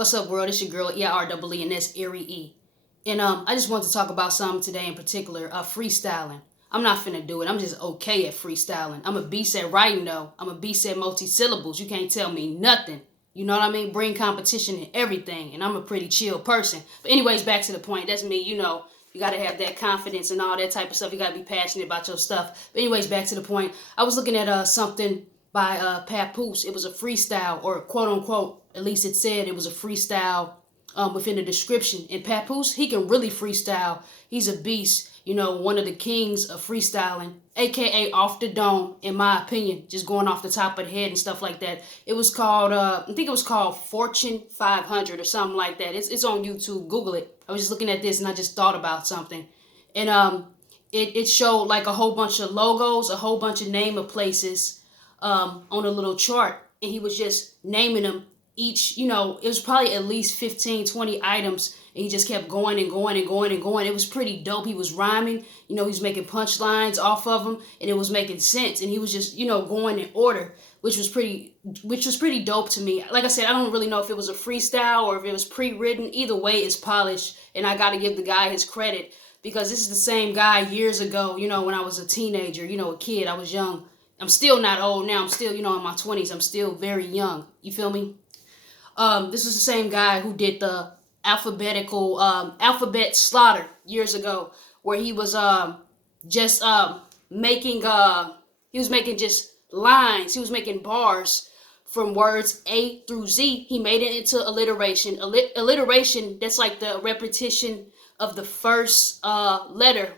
What's up, world? It's your girl, EIREE, and that's Erie E. And I just wanted to talk about something today in particular, freestyling. I'm not finna do it. I'm just okay at freestyling. I'm a beast at writing, though. I'm a beast at multi-syllables. You can't tell me nothing. You know what I mean? Bring competition in everything, and I'm a pretty chill person. But anyways, back to the point. That's me, you got to have that confidence and all that type of stuff. You got to be passionate about your stuff. But anyways, back to the point. I was looking at something by Papoose. It was a freestyle, or quote unquote, at least it said it was a freestyle within the description. And Papoose, he can really freestyle. He's a beast. One of the kings of freestyling, aka off the dome, in my opinion, just going off the top of the head and stuff like that. It was called, I think it was called Fortune 500 or something like that. It's on YouTube. Google it. I was just looking at this and I just thought about something. And it showed like a whole bunch of logos, a whole bunch of name of places on a little chart. And he was just naming them each, it was probably at least 15, 20 items. And he just kept going and going and going and going. It was pretty dope. He was rhyming, he was making punchlines off of them, and it was making sense. And he was just, going in order, which was pretty dope to me. Like I said, I don't really know if it was a freestyle or if it was pre-written. Either way, it's polished, and I got to give the guy his credit, because this is the same guy years ago, when I was a teenager, a kid. I was young. I'm still not old now. I'm still, in my 20s. I'm still very young. You feel me? This was the same guy who did the alphabet slaughter years ago, where he was just making he was making just lines. He was making bars from words A through Z. He made it into alliteration. Alliteration, that's like the repetition of the first letter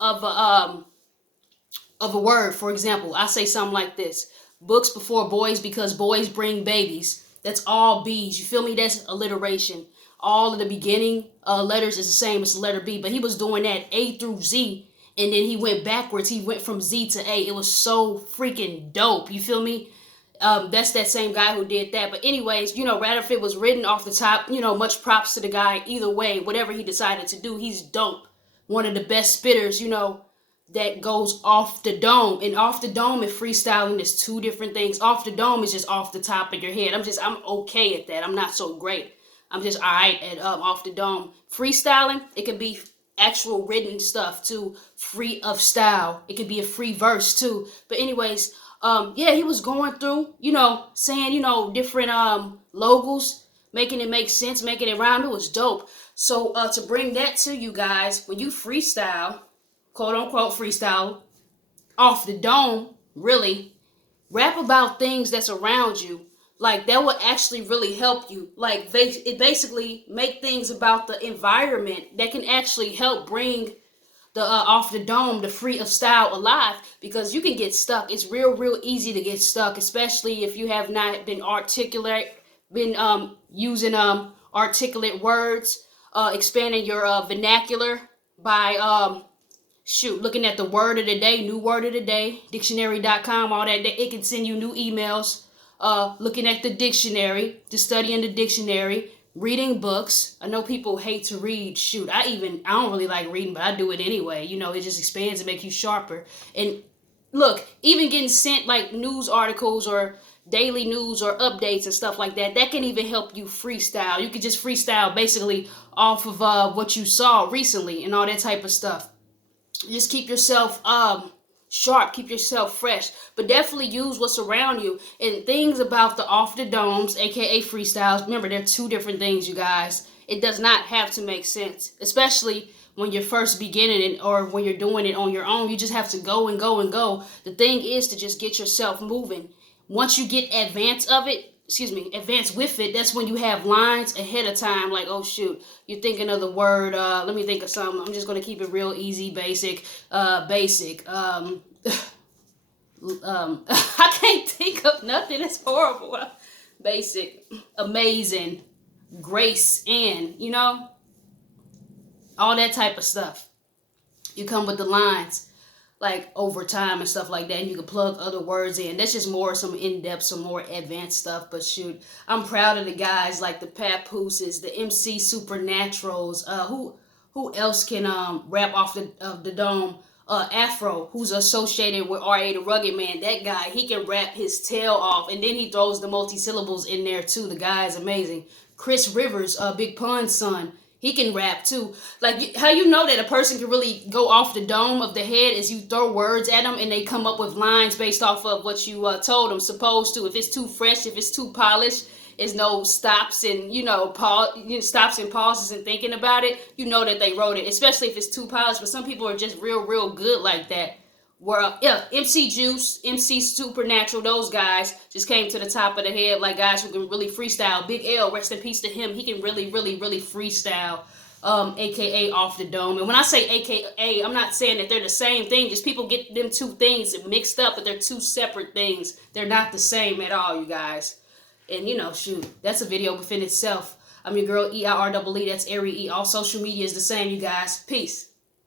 of a word. For example, I say something like this: books before boys, because boys bring babies. That's all B's. You feel me? That's alliteration. All of the beginning letters is the same as the letter B, but he was doing that A through Z, and then he went backwards. He went from Z to A. It was so freaking dope. You feel me? That's that same guy who did that. But anyways, rather if it was written off the top, much props to the guy. Either way, whatever he decided to do, he's dope. One of the best spitters, that goes off the dome. And off the dome and freestyling is two different things. Off the dome is just off the top of your head. I'm okay at that. I'm not so great. I'm just all right at off the dome. Freestyling, it could be actual written stuff too, free of style. It could be a free verse too. But anyways, he was going through, saying, different logos, making it make sense, making it rhyme. It was dope. So to bring that to you guys, when you freestyle, quote unquote freestyle, off the dome, really, rap about things that's around you. Like, that will actually really help you. Like, it basically make things about the environment that can actually help bring the off the dome, the free of style alive, because you can get stuck. It's real easy to get stuck, especially if you have not been using articulate words, expanding your vernacular by looking at the word of the day, new word of the day, dictionary.com, all that. It can send you new emails. Looking at the dictionary, just studying the dictionary, reading books. I know people hate to read. I don't really like reading, but I do it anyway. It just expands and makes you sharper. And look, even getting sent like news articles or daily news or updates and stuff like that, that can even help you freestyle. You could just freestyle basically off of what you saw recently and all that type of stuff. Just keep yourself sharp, keep yourself fresh, but definitely use what's around you. And things about the off the domes, aka freestyles, remember, they're two different things, you guys. It does not have to make sense, especially when you're first beginning it, or when you're doing it on your own. You just have to go and go and go. The thing is to just get yourself moving. Once you get advanced with it, that's when you have lines ahead of time. Like, oh shoot, you're thinking of the word, let me think of something. I'm just going to keep it real easy, basic. I can't think of nothing. It's horrible. Basic, amazing, grace, and, all that type of stuff. You come with the lines, like over time and stuff like that, and you can plug other words in. That's just more some in-depth, some more advanced stuff. But I'm proud of the guys like the Papooses, the MC Supernaturals. Who else can rap off the dome? Afro, who's associated with R.A. the Rugged Man. That guy, he can rap his tail off, and then he throws the multi-syllables in there too. The guy is amazing. Chris Rivers, Big Pun's son. He can rap too. Like, how you know that a person can really go off the dome of the head is you throw words at them and they come up with lines based off of what you told them. Supposed to, if it's too fresh, if it's too polished, there's no stops and stops and pauses and thinking about it. You know that they wrote it, especially if it's too polished. But some people are just real good like that. Where MC Juice, MC Supernatural, those guys just came to the top of the head, like guys who can really freestyle. Big L, rest in peace to him. He can really freestyle, aka off the dome. And when I say aka, I'm not saying that they're the same thing. Just people get them two things mixed up, but they're two separate things. They're not the same at all, you guys. And shoot, that's a video within itself. I'm your girl EIREE. That's Ari E. All social media is the same, you guys. Peace.